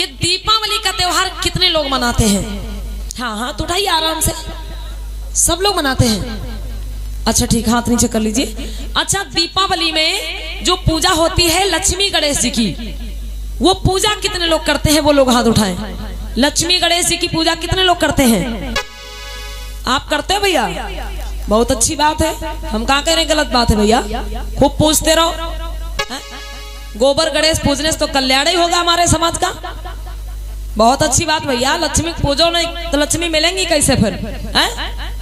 कि दीपावली का त्योहार कितने लोग मनाते हैं? हाँ हाथ उठाइए आराम से, सब लोग मनाते हैं। अच्छा ठीक, हाथ नीचे कर लीजिए। अच्छा, दीपावली में जो पूजा होती है लक्ष्मी गणेश जी की, वो पूजा कितने लोग करते हैं? वो लोग हाथ उठाएं। लक्ष्मी गणेश जी की पूजा कितने लोग करते हैं? आप करते हो भैया? बहुत अच्छी बात है। हम कहाँ कह रहे हैं गलत बात है भैया, खूब पूछते रहो। गोबर गणेश पूजने से तो कल्याण ही होगा हमारे समाज का। बहुत अच्छी बात भैया, लक्ष्मी पूजो नहीं तो लक्ष्मी मिलेंगी कैसे फिर?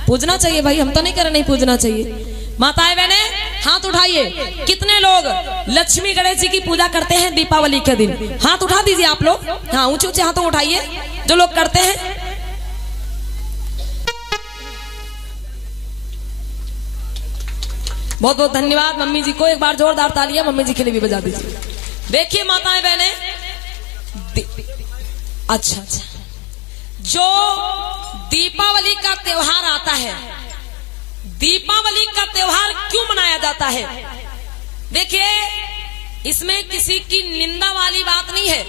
पूजना चाहिए भाई, हम तो नहीं कह रहे नहीं पूजना चाहिए। माताएं बहने हाथ उठाइए, कितने लोग लक्ष्मी गणेश जी की पूजा करते हैं दीपावली के दिन? हाथ उठा दीजिए आप लोग। हाँ, ऊंचे ऊंचे हाथों उठाइए जो लोग करते हैं। बहुत बहुत धन्यवाद मम्मी जी को, एक बार जोरदार तालियां मम्मी जी के लिए भी बजा दीजिए। देखिए माताएं बहने, अच्छा, जो दीपावली का त्योहार आता है, दीपावली का त्योहार क्यों मनाया जाता है? देखिए, इसमें किसी की निंदा वाली बात नहीं है।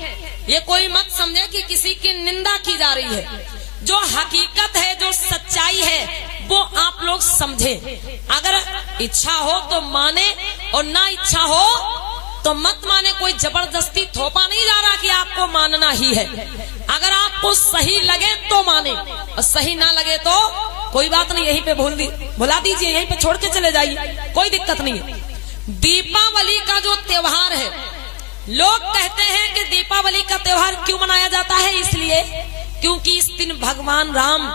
ये कोई मत समझे कि किसी की निंदा की जा रही है। जो हकीकत है, जो सच्चाई है, वो आप लोग समझे। अगर इच्छा हो तो माने और ना इच्छा हो तो मत माने। कोई जबरदस्ती थोपा नहीं जा रहा कि आपको मानना ही है। अगर आपको सही लगे तो माने और सही ना लगे तो कोई बात नहीं, यहीं पे भुला दीजिए, यहीं पे छोड़ के चले जाइए, कोई दिक्कत नहीं है। दीपावली का जो त्योहार है, लोग कहते हैं कि दीपावली का त्योहार क्यों मनाया जाता है? इसलिए क्योंकि इस दिन भगवान राम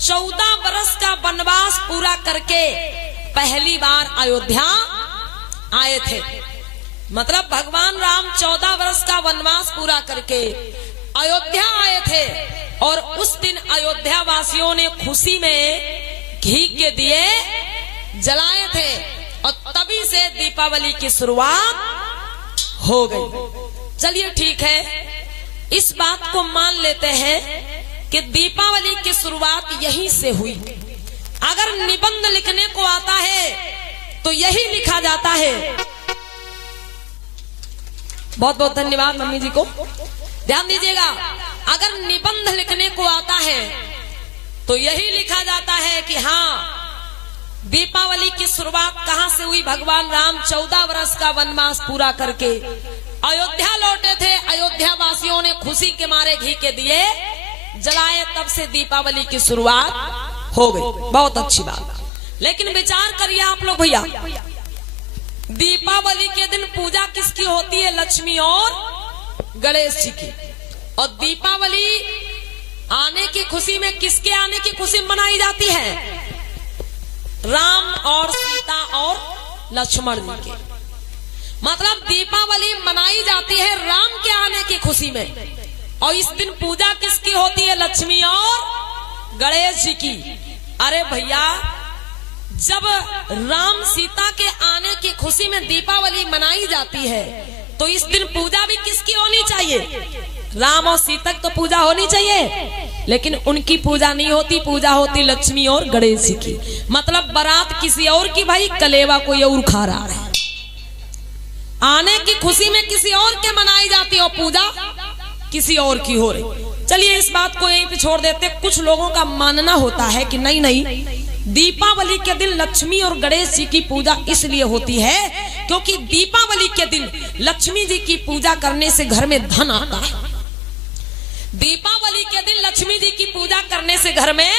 14 वर्ष का वनवास पूरा करके पहली बार अयोध्या आए थे। मतलब भगवान राम 14 वर्ष का वनवास पूरा करके अयोध्या आए थे और उस दिन अयोध्या वासियों ने खुशी में घी के दिए जलाए थे और तभी से दीपावली की शुरुआत हो गई। चलिए ठीक है, इस बात को मान लेते हैं कि दीपावली की शुरुआत यहीं से हुई। अगर निबंध लिखने को आता है तो यही लिखा जाता है। बहुत बहुत धन्यवाद मम्मी जी को, ध्यान दीजिएगा। अगर निबंध लिखने को आता है तो यही लिखा जाता है कि हाँ, दीपावली की शुरुआत कहां से हुई? भगवान राम 14 वर्ष का वनवास पूरा करके अयोध्या लौटे थे। अयोध्या वासियों ने खुशी के मारे घी के दिए जलाए, तब से दीपावली की शुरुआत हो गई। बहुत अच्छी बात। लेकिन विचार करिए आप लोग भैया, दीपावली के दिन पूजा किसकी होती है? लक्ष्मी और गणेश जी की। और दीपावली आने की खुशी में किसके आने की खुशी मनाई जाती है? राम और सीता और लक्ष्मण जी के। मतलब दीपावली मनाई जाती है राम के आने की खुशी में। और इस दिन पूजा किसकी होती है? लक्ष्मी और गणेश जी की। अरे भैया, जब राम सीता के आने की खुशी में दीपावली मनाई जाती है तो इस दिन पूजा भी किसकी होनी चाहिए? राम और सीता तो पूजा होनी चाहिए, लेकिन उनकी पूजा नहीं होती, पूजा होती लक्ष्मी और गणेश जी की। मतलब बारात किसी और की भाई, कलेवा कोई और खा रहा है। आने की खुशी में किसी और के मनाई जाती है और पूजा किसी और की हो रही। चलिए इस बात को यहीं पे छोड़ देते। कुछ लोगों का मानना होता है कि नहीं नहीं, दीपावली के दिन लक्ष्मी और गणेश जी की पूजा इसलिए होती है क्योंकि दीपावली के दिन लक्ष्मी जी की पूजा करने से घर में धन आता है। दीपावली के दिन लक्ष्मी जी की पूजा करने से घर में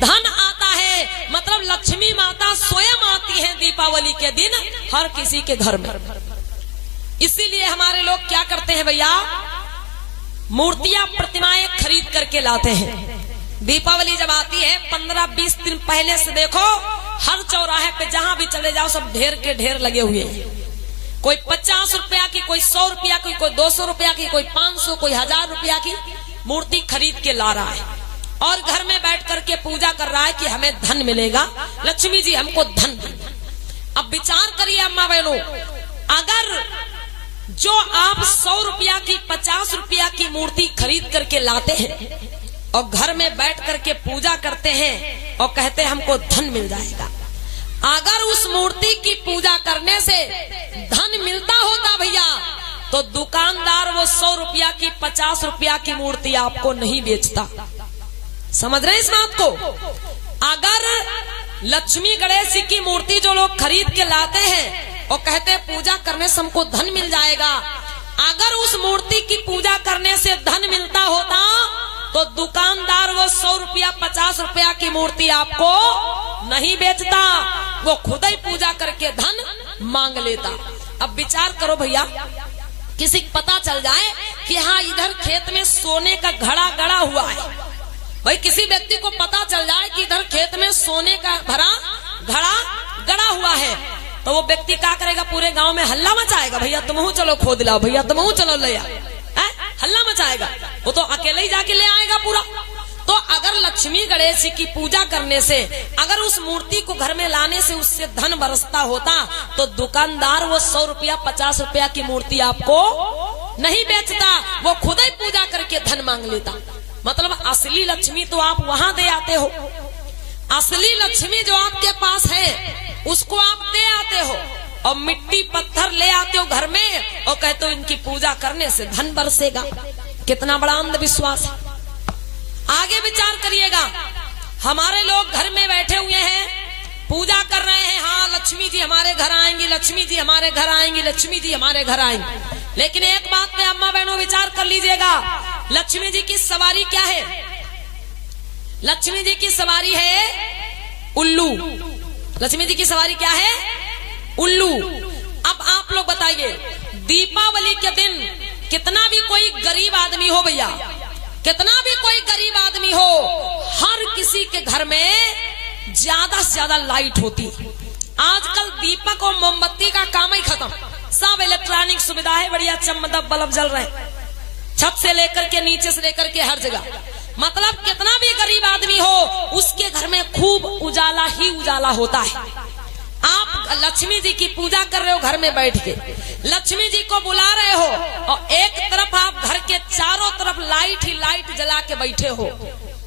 धन आता है। मतलब लक्ष्मी माता स्वयं आती है दीपावली के दिन हर किसी के घर में। इसीलिए हमारे लोग क्या करते हैं भैया, मूर्तियां प्रतिमाएं खरीद करके लाते हैं। दीपावली जब आती है 15-20 दिन पहले से देखो, हर चौराहे पे जहां भी चले जाओ सब ढेर के ढेर लगे हुए हैं। कोई 50 रुपया की, कोई 100 रुपया की, कोई 200 रुपया की, कोई 500, कोई 1000 रुपया की मूर्ति खरीद के ला रहा है और घर में बैठ करके पूजा कर रहा है कि हमें धन मिलेगा, लक्ष्मी जी हमको धन देंगे। अब विचार करिए अम्मा बहनों, अगर जो आप 100 रुपया की, 50 रुपया की मूर्ति खरीद करके लाते हैं और घर में बैठ करके पूजा करते हैं और कहते हैं हमको धन मिल जाएगा, अगर उस मूर्ति की पूजा करने से धन मिलता होता भैया तो दुकानदार वो 100 रुपया की 50 रुपया की मूर्ति आपको नहीं बेचता। समझ रहे इस बात को? अगर लक्ष्मी गणेश जी की मूर्ति जो लोग खरीद के लाते हैं और कहते हैं पूजा करने से हमको धन मिल जाएगा, अगर उस मूर्ति की पूजा करने से धन मिलता होता तो दुकानदार वो 100 रुपया 50 रुपया की मूर्ति आपको नहीं बेचता, वो खुद ही पूजा करके धन मांग लेता। अब विचार करो भैया, किसी को पता चल जाए कि हाँ इधर खेत में सोने का घड़ा गड़ा हुआ है, भाई किसी व्यक्ति को पता चल जाए कि इधर खेत में सोने का भरा घड़ा गड़ा हुआ है, तो वो व्यक्ति क्या करेगा? पूरे गांव में हल्ला मचाएगा, भैया तुम चलो खोद लाओ, भैया तुम चलो ले आओ, हल्ला मचाएगा। वो तो अकेले ही जाके ले आएगा पूरा। तो अगर लक्ष्मी गणेश जी की पूजा करने से, अगर उस मूर्ति को घर में लाने से उससे धन बरसता होता तो दुकानदार वो 100 रुपया 50 रुपया की मूर्ति आपको नहीं बेचता, वो खुद ही पूजा करके धन मांग लेता। मतलब असली लक्ष्मी तो आप वहां दे आते हो, असली लक्ष्मी जो आपके पास है उसको आप दे आते हो, और मिट्टी पत्थर ले आते हो घर में और कहते हो इनकी पूजा करने से धन बरसेगा। कितना बड़ा अंधविश्वास है। आगे विचार करिएगा, हमारे लोग घर में बैठे हुए हैं, पूजा कर रहे हैं, हाँ लक्ष्मी जी हमारे घर आएंगी, लक्ष्मी जी हमारे घर आएंगी, लक्ष्मी जी हमारे घर आएंगी। लेकिन एक बात पे अम्मा बहनों विचार कर लीजिएगा, लक्ष्मी जी की सवारी क्या है? लक्ष्मी जी की सवारी है उल्लू। लक्ष्मी जी की सवारी क्या है? उल्लू। अब आप लोग बताइए, दीपावली के दिन कितना भी कोई गरीब आदमी हो भैया, कितना भी कोई गरीब आदमी हो, हर किसी के घर में ज्यादा से ज्यादा लाइट होती। आजकल दीपक और मोमबत्ती का काम ही खत्म, सब इलेक्ट्रॉनिक सुविधा है, बढ़िया चमकदार बल्ब जल रहे हैं, छत से लेकर के नीचे से लेकर के हर जगह। मतलब कितना भी गरीब आदमी हो उसके घर में खूब उजाला ही उजाला होता है। आप लक्ष्मी जी की पूजा कर रहे हो घर में बैठ के, लक्ष्मी जी को बुला रहे हो और एक तरफ आप घर के चारों तरफ लाइट ही लाइट जला के बैठे हो,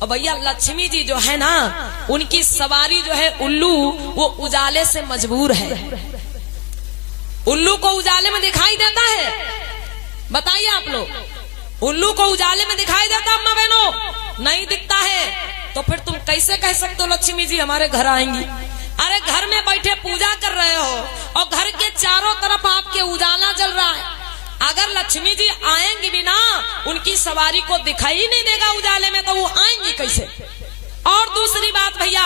और भैया लक्ष्मी जी जो है ना उनकी सवारी जो है उल्लू, वो उजाले से मजबूर है। उल्लू को उजाले में दिखाई देता है? बताइए आप लोग, उल्लू को उजाले में दिखाई देता अम्मा बहनों? नहीं दिखता है। तो फिर तुम कैसे कह सकते हो लक्ष्मी जी हमारे घर आएंगी? अरे घर में बैठे पूजा कर रहे हो और घर के चारों तरफ आपके उजाला जल रहा है, अगर लक्ष्मी जी आएंगी भी ना, उनकी सवारी को दिखाई नहीं देगा उजाले में, तो वो आएंगी कैसे? और दूसरी बात भैया,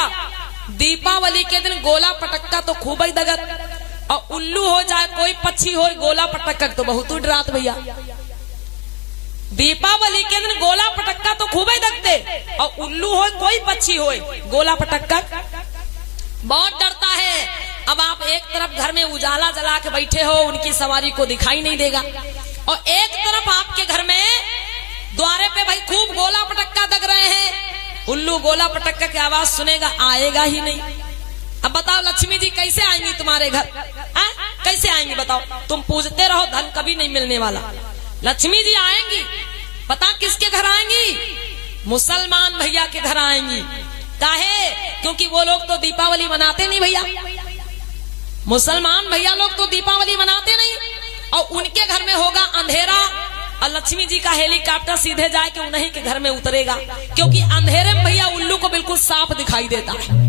दीपावली के दिन गोला पटक्का तो खूब ही दगत, और उल्लू हो चाहे कोई पक्षी हो, गोला पटक्का तो बहुत डरात भैया। दीपावली के दिन गोला पटक्का तो खूब ही दगते, और उल्लू हो कोई पक्षी हो, गोला पटक्का बहुत डरता है। अब आप एक तरफ घर में उजाला जला के बैठे हो, उनकी सवारी को दिखाई नहीं देगा, और एक तरफ आपके घर में द्वारे पे भाई खूब गोला पटक्का दग रहे हैं, उल्लू गोला पटक्का की आवाज सुनेगा, आएगा ही नहीं। अब बताओ लक्ष्मी जी कैसे आएंगी तुम्हारे घर? कैसे आएंगी बताओ? तुम पूजते रहो, धन कभी नहीं मिलने वाला। लक्ष्मी जी आएंगी, पता किसके घर आएंगी? मुसलमान भैया के घर आएंगी। काहे? क्योंकि वो लोग तो दीपावली मनाते नहीं भैया, मुसलमान भैया लोग तो दीपावली मनाते नहीं, और उनके घर में होगा अंधेरा, और लक्ष्मी जी का हेलीकॉप्टर सीधे जाके उन्हीं के घर में उतरेगा, क्योंकि अंधेरे में भैया उल्लू को बिल्कुल साफ दिखाई देता है।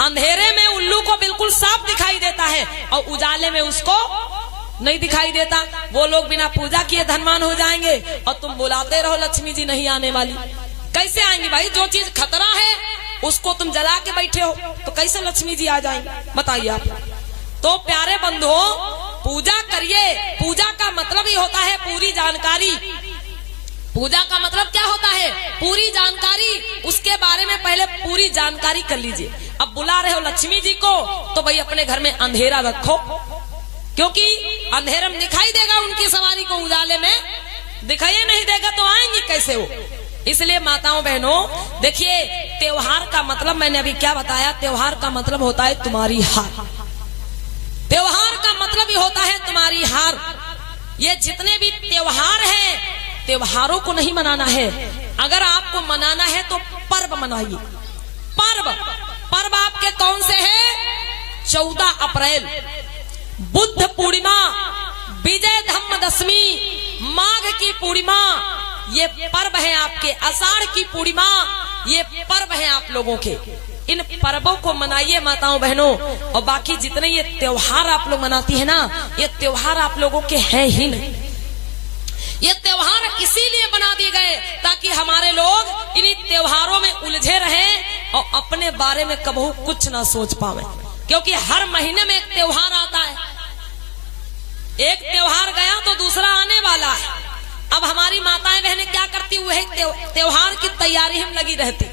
अंधेरे में उल्लू को बिल्कुल साफ दिखाई देता है, और उजाले में उसको नहीं दिखाई देता। वो लोग बिना पूजा किए धनवान हो जाएंगे, और तुम बुलाते रहो लक्ष्मी जी नहीं आने वाली। कैसे आएंगी भाई? जो चीज खतरा है उसको तुम जला के बैठे हो, तो कैसे लक्ष्मी जी आ जाएंगे? बताइए आप। तो प्यारे बंधुओं, पूजा करिए। पूजा का मतलब ही होता है पूरी जानकारी। पूजा का मतलब क्या होता है? पूरी जानकारी। उसके बारे में पहले पूरी जानकारी कर लीजिए। अब बुला रहे हो लक्ष्मी जी को, तो भाई अपने घर में अंधेरा रखो, क्योंकि अंधेरे में दिखाई देगा उनकी सवारी को, उजाले में दिखाई नहीं देगा तो आएंगी कैसे वो? इसलिए माताओं बहनों देखिए, त्योहार का मतलब मैंने अभी क्या बताया, त्योहार का मतलब होता है तुम्हारी हार। त्योहार का मतलब ही होता है तुम्हारी हार। ये जितने भी त्योहार हैं, त्योहारों को नहीं मनाना है। अगर आपको मनाना है तो पर्व मनाइए। पर्व आपके कौन से हैं? 14 अप्रैल बुद्ध पूर्णिमा, विजयदशमी, माघ की पूर्णिमा, ये पर्व है आपके। आषाढ़ की पूर्णिमा, ये पर्व है आप लोगों के। इन पर्वों को मनाइए माताओं बहनों। और बाकी जितने ये त्योहार आप लोग मनाती है ना, ये त्योहार आप लोगों के हैं ही नहीं। ये त्योहार इसीलिए बना दिए गए ताकि हमारे लोग इन्हीं त्योहारों में उलझे रहें और अपने बारे में कबहू कुछ ना सोच पावे। क्योंकि हर महीने में एक त्योहार आता है, एक त्योहार गया तो दूसरा आने वाला है। अब हमारी माताएं बहनें क्या करती, वही त्योहार की तैयारी हम लगी रहती।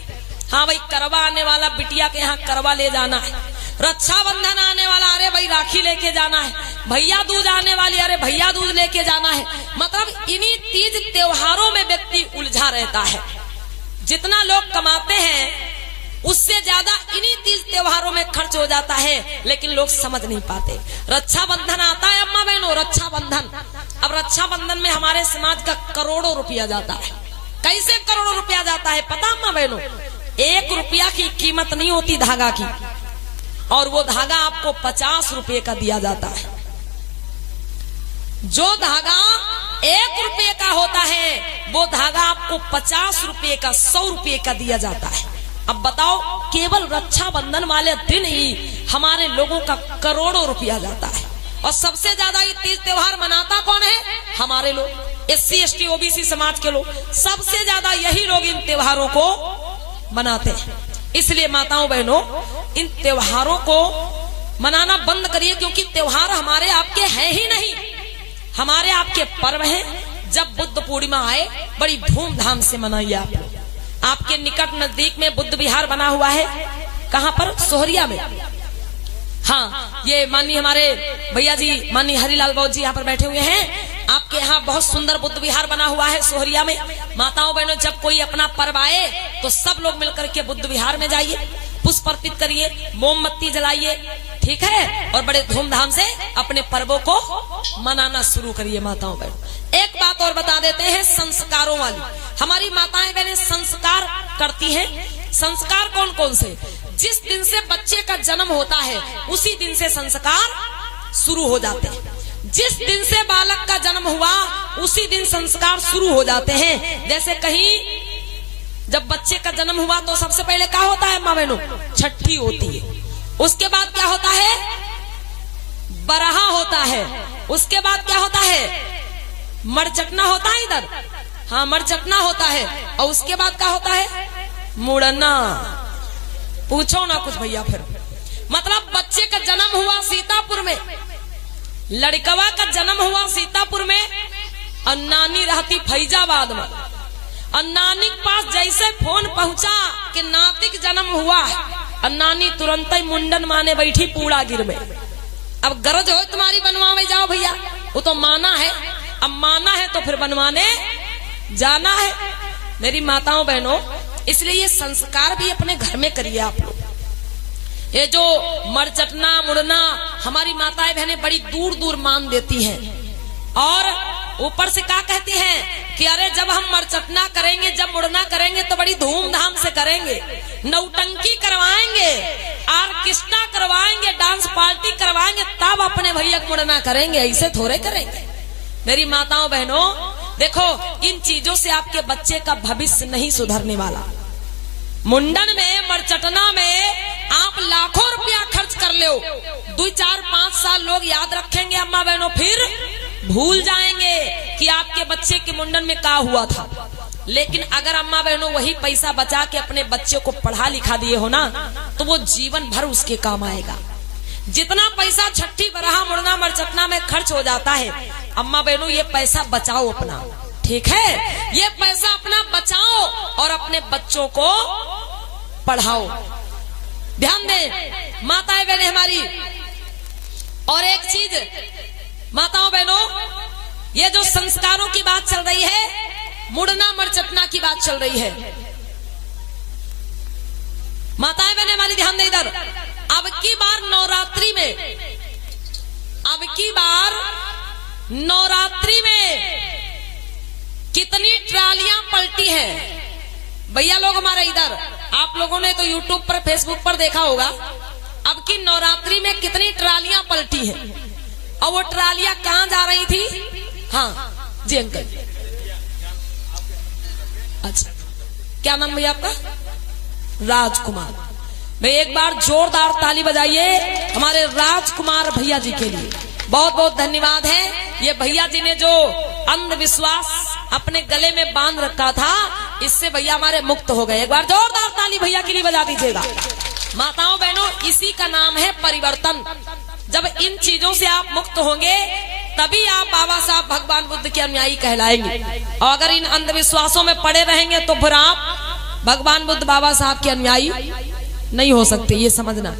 हाँ भाई, करवा आने वाला, बिटिया के यहाँ करवा ले जाना है। रक्षाबंधन आने वाला, अरे भाई राखी लेके जाना है। भैया दूज आने वाली, अरे भैया दूज लेके जाना है। मतलब इन्हीं तीज त्योहारों में व्यक्ति उलझा रहता है। जितना लोग कमाते हैं उससे ज्यादा इन्हीं तीज त्योहारों में खर्च हो जाता है, लेकिन लोग समझ नहीं पाते। रक्षाबंधन आता है अम्मा बहनों, रक्षाबंधन। अब रक्षाबंधन में हमारे समाज का करोड़ों रुपया जाता है। कैसे करोड़ों रुपया जाता है पता अम्मा बहनों? 1 रुपया की कीमत नहीं होती धागा की, और वो धागा आपको 50 रुपए का दिया जाता है। जो धागा 1 रुपये का होता है, वो धागा आपको 50 रुपए का, 100 रुपए का दिया जाता है। अब बताओ, केवल रक्षाबंधन वाले दिन ही हमारे लोगों का करोड़ों रुपया जाता है। और सबसे ज्यादा ये तीज त्योहार मनाता कौन है? हमारे लोग, SC ST OBC समाज के लोग। सबसे ज्यादा यही लोग इन त्योहारों को मनाते हैं। इसलिए माताओं बहनों, इन त्योहारों को मनाना बंद करिए, क्योंकि त्योहार हमारे आपके हैं ही नहीं, हमारे आपके पर्व हैं। जब बुद्ध पूर्णिमा आए, बड़ी धूमधाम से मनाइए आप लोग। आपके निकट नजदीक में बुद्ध विहार बना हुआ है। कहाँ पर? सोहरिया में। हाँ, ये माननीय हमारे भैया जी, माननीय हरिलाल बौद्ध जी यहाँ पर बैठे हुए हैं। आपके यहाँ बहुत सुंदर बुद्ध विहार बना हुआ है सोहरिया में। माताओं बहनों, जब कोई अपना पर्व आए तो सब लोग मिलकर के बुद्ध विहार में जाइए, पुष्प अर्पित करिए, मोमबत्ती जलाइए, ठीक है, और बड़े धूमधाम से अपने पर्वों को मनाना शुरू करिए माताओं बहनों। एक बात और बता देते हैं, संस्कारों वाली। हमारी माताएं बहनें संस्कार करती हैं। संस्कार कौन कौन से? जिस दिन से बच्चे का जन्म होता है उसी दिन से संस्कार शुरू हो जाते हैं। जिस दिन से बालक का जन्म हुआ उसी दिन संस्कार शुरू हो जाते हैं। जैसे कहीं जब बच्चे का जन्म हुआ तो सबसे पहले क्या होता है माँ बहनों? छठी होती है। उसके बाद क्या होता है? बरहा होता है। उसके बाद क्या होता है? मरचटना होता है इधर, हाँ मरचटना होता है। और उसके बाद क्या होता है? मुड़ना। पूछो ना कुछ भैया। फिर मतलब बच्चे का जन्म हुआ सीतापुर में, लड़कवा का जन्म हुआ सीतापुर में, और नानी रहती फैजाबाद में। और नानी के पास जैसे फोन पहुंचा कि नाती का जन्म हुआ, और नानी तुरंत ही मुंडन माने बैठी पूड़ागिर में। अब गरज हो तुम्हारी बनवावे जाओ भैया, वो तो माना है। अब माना है तो फिर बनवाने जाना है। मेरी माताओं बहनों, इसलिए ये संस्कार भी अपने घर में करिए आप लोग। ये जो मरचटना मुड़ना हमारी माताएं बहनें बड़ी दूर दूर मान देती हैं, और ऊपर से क्या कहती हैं कि अरे जब हम मरचटना करेंगे, जब मुड़ना करेंगे तो बड़ी धूमधाम से करेंगे, नौटंकी करवाएंगे, ऑर्केस्ट्रा करवाएंगे, डांस पार्टी करवाएंगे, तब अपने भैया को मुड़ना करेंगे, ऐसे थोड़े करेंगे। मेरी माताओं बहनों देखो, इन चीजों से आपके बच्चे का भविष्य नहीं सुधरने वाला। मुंडन में, मरचटना में आप लाखों रुपया खर्च कर लो, 2, 4, 5 साल लोग याद रखेंगे अम्मा बहनों, फिर भूल जाएंगे कि आपके बच्चे के मुंडन में क्या हुआ था। लेकिन अगर अम्मा बहनों वही पैसा बचा के अपने बच्चे को पढ़ा लिखा दिए हो ना, तो वो जीवन भर उसके काम आएगा। जितना पैसा छठी बरहा मुड़ना मरचटना में खर्च हो जाता है, अम्मा बहनों ये पैसा बचाओ अपना, ठीक है, ये पैसा अपना बचाओ और अपने बच्चों को पढ़ाओ। ध्यान दें माताएं बहनें हमारी। और एक चीज माताओं बहनों, ये जो संस्कारों की बात चल रही है, मुड़ना मरचटना की बात चल रही है, माताएं बहनें हमारी ध्यान दें इधर। अब की बार नवरात्रि में, अब की बार नवरात्रि में कितनी ट्रालियां पलटी हैं भैया लोग हमारे इधर। आप लोगों ने तो यूट्यूब पर फेसबुक पर देखा होगा, अब की नवरात्रि में कितनी ट्रालियां पलटी हैं। और वो ट्रालियां कहाँ जा रही थी? हाँ जी अंकल। अच्छा क्या नाम भैया आपका? राजकुमार। भाई एक बार जोरदार ताली बजाइए हमारे राजकुमार भैया जी के लिए। बहुत बहुत धन्यवाद है। ये भैया जी ने जो अंधविश्वास अपने गले में बांध रखा था, इससे भैया हमारे मुक्त हो गए। एक बार जोरदार ताली भैया के लिए बजा दीजिएगा। माताओं बहनों, इसी का नाम है परिवर्तन। जब इन चीजों से आप मुक्त होंगे तभी आप बाबा साहब भगवान बुद्ध के अनुयायी कहलाएंगे। और अगर इन अंधविश्वासों में पड़े रहेंगे तो फिर आप भगवान बुद्ध बाबा साहब के अनुयायी नहीं हो सकते, ये समझना।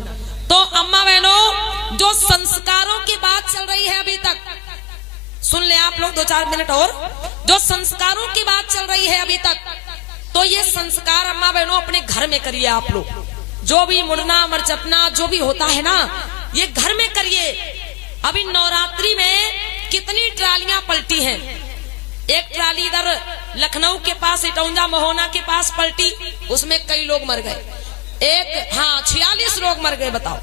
तो अम्मा बहनों, जो संस्कारों की बात चल रही है अभी तक, सुन ले आप लोग 2-4 मिनट और। जो संस्कारों की बात चल रही है अभी तक, तो ये संस्कार अम्मा बहनों अपने घर में करिए आप लोग। जो भी मुड़ना मरचपना जो भी होता है ना, ये घर में करिए। अभी नवरात्रि में कितनी ट्रालियां पलटी हैं। एक ट्राली इधर लखनऊ के पास इटौंजा महोना के पास पलटी, उसमें कई लोग मर गए। एक 46 लोग मर गए, बताओ।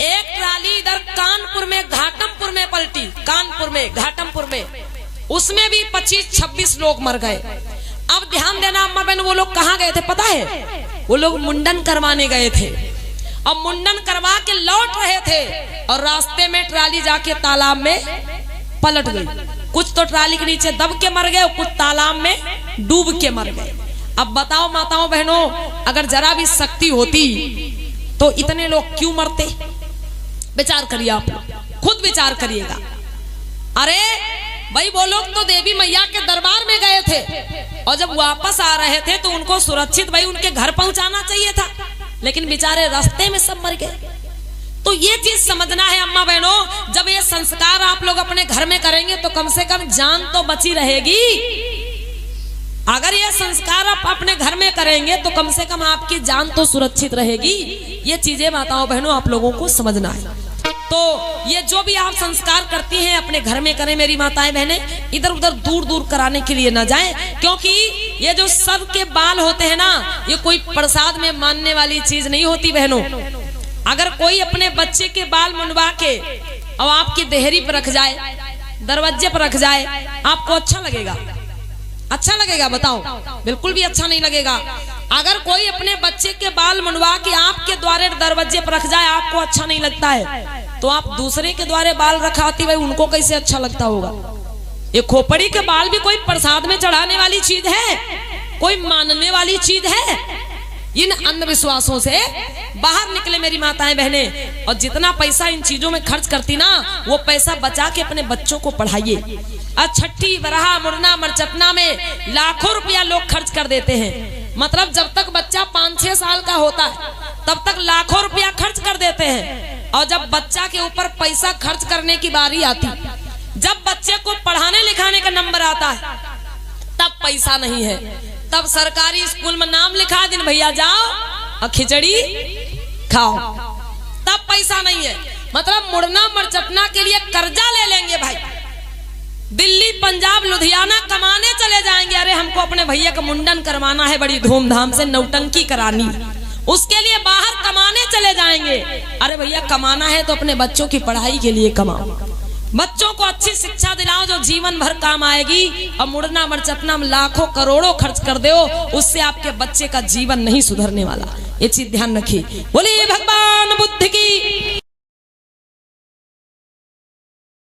एक ट्राली इधर कानपुर में घाटमपुर में पलटी, कानपुर में घाटमपुर में, उसमें भी 25-26 लोग मर गए। अब ध्यान देना अम्मा बहन, वो लोग कहाँ गए थे पता है? वो लोग मुंडन करवाने गए थे। अब मुंडन करवा के लौट रहे थे और रास्ते में ट्राली जाके तालाब में पलट गई। कुछ तो ट्राली के नीचे दब के मर गए, कुछ तालाब में डूब के मर गए। अब बताओ माताओं बहनों, अगर जरा भी शक्ति होती तो इतने लोग क्यों मरते? विचार करिए आप लोग, खुद विचार करिएगा। अरे भाई वो लोग तो देवी मैया के दरबार में गए थे और जब वापस आ रहे थे तो उनको सुरक्षित भाई उनके घर पहुंचाना चाहिए था, लेकिन बेचारे रास्ते में सब मर गए। तो ये चीज समझना है अम्मा बहनों, जब ये संस्कार आप लोग अपने घर में करेंगे तो कम से कम जान तो बची रहेगी। अगर ये संस्कार आप अपने घर में करेंगे तो कम से कम आपकी जान तो सुरक्षित रहेगी। ये चीजें माताओं बहनों आप लोगों को समझना है। तो ये जो भी आप संस्कार करती हैं अपने घर में करें मेरी माताएं बहनें, इधर उधर दूर दूर कराने के लिए ना जाएं, क्योंकि ये जो सर के बाल होते हैं ना, ये कोई प्रसाद में मानने वाली चीज नहीं होती बहनों। अगर कोई अपने बच्चे के बाल मुंडवा के और आपकी देहरी पर रख जाए, दरवाजे पर रख जाए, आपको अच्छा लगेगा? अच्छा लगेगा? बताओ, बिल्कुल भी अच्छा नहीं लगेगा। अगर कोई अपने बच्चे के बाल मुंडवा के आपके द्वारे दरवाजे पर रख जाए, आपको अच्छा नहीं लगता है, तो आप दूसरे के द्वारे बाल रखाती भाई, उनको कैसे अच्छा लगता होगा? ये खोपड़ी के बाल भी कोई प्रसाद में चढ़ाने वाली चीज है? कोई मानने वाली चीज है? इन अंधविश्वासों से बाहर निकले मेरी माताएं बहनें, और जितना पैसा इन चीजों में खर्च करती ना, वो पैसा बचा के अपने बच्चों को पढ़ाइए। छठी बरहा मुड़ना मरचपना में लाखों रुपया लोग खर्च कर देते हैं। मतलब जब तक बच्चा 5-6 साल का होता है तब तक लाखों रुपया खर्च कर देते हैं, और जब बच्चा के ऊपर पैसा खर्च करने की बारी आती, जब बच्चे को पढ़ाने लिखाने का नंबर आता है, तब पैसा नहीं है। तब सरकारी स्कूल में नाम लिखा दिन भैया जाओ और खिचड़ी खाओ, तब पैसा नहीं है। मतलब मुड़ना मरचपना के लिए कर्जा ले लेंगे भाई, दिल्ली पंजाब लुधियाना कमाने चले जाएंगे। अरे हमको अपने भैया का मुंडन करवाना है, बड़ी धूमधाम से नौटंकी करानी, उसके लिए बाहर कमाने चले जाएंगे। अरे भैया कमाना है तो अपने बच्चों की पढ़ाई के लिए कमाओ, बच्चों को अच्छी शिक्षा दिलाओ जो जीवन भर काम आएगी। और मुड़ना मरचपना में लाखों करोड़ों खर्च कर दो, उससे आपके बच्चे का जीवन नहीं सुधरने वाला। ये चीज ध्यान रखिए। बोलिए भगवान बुद्ध की।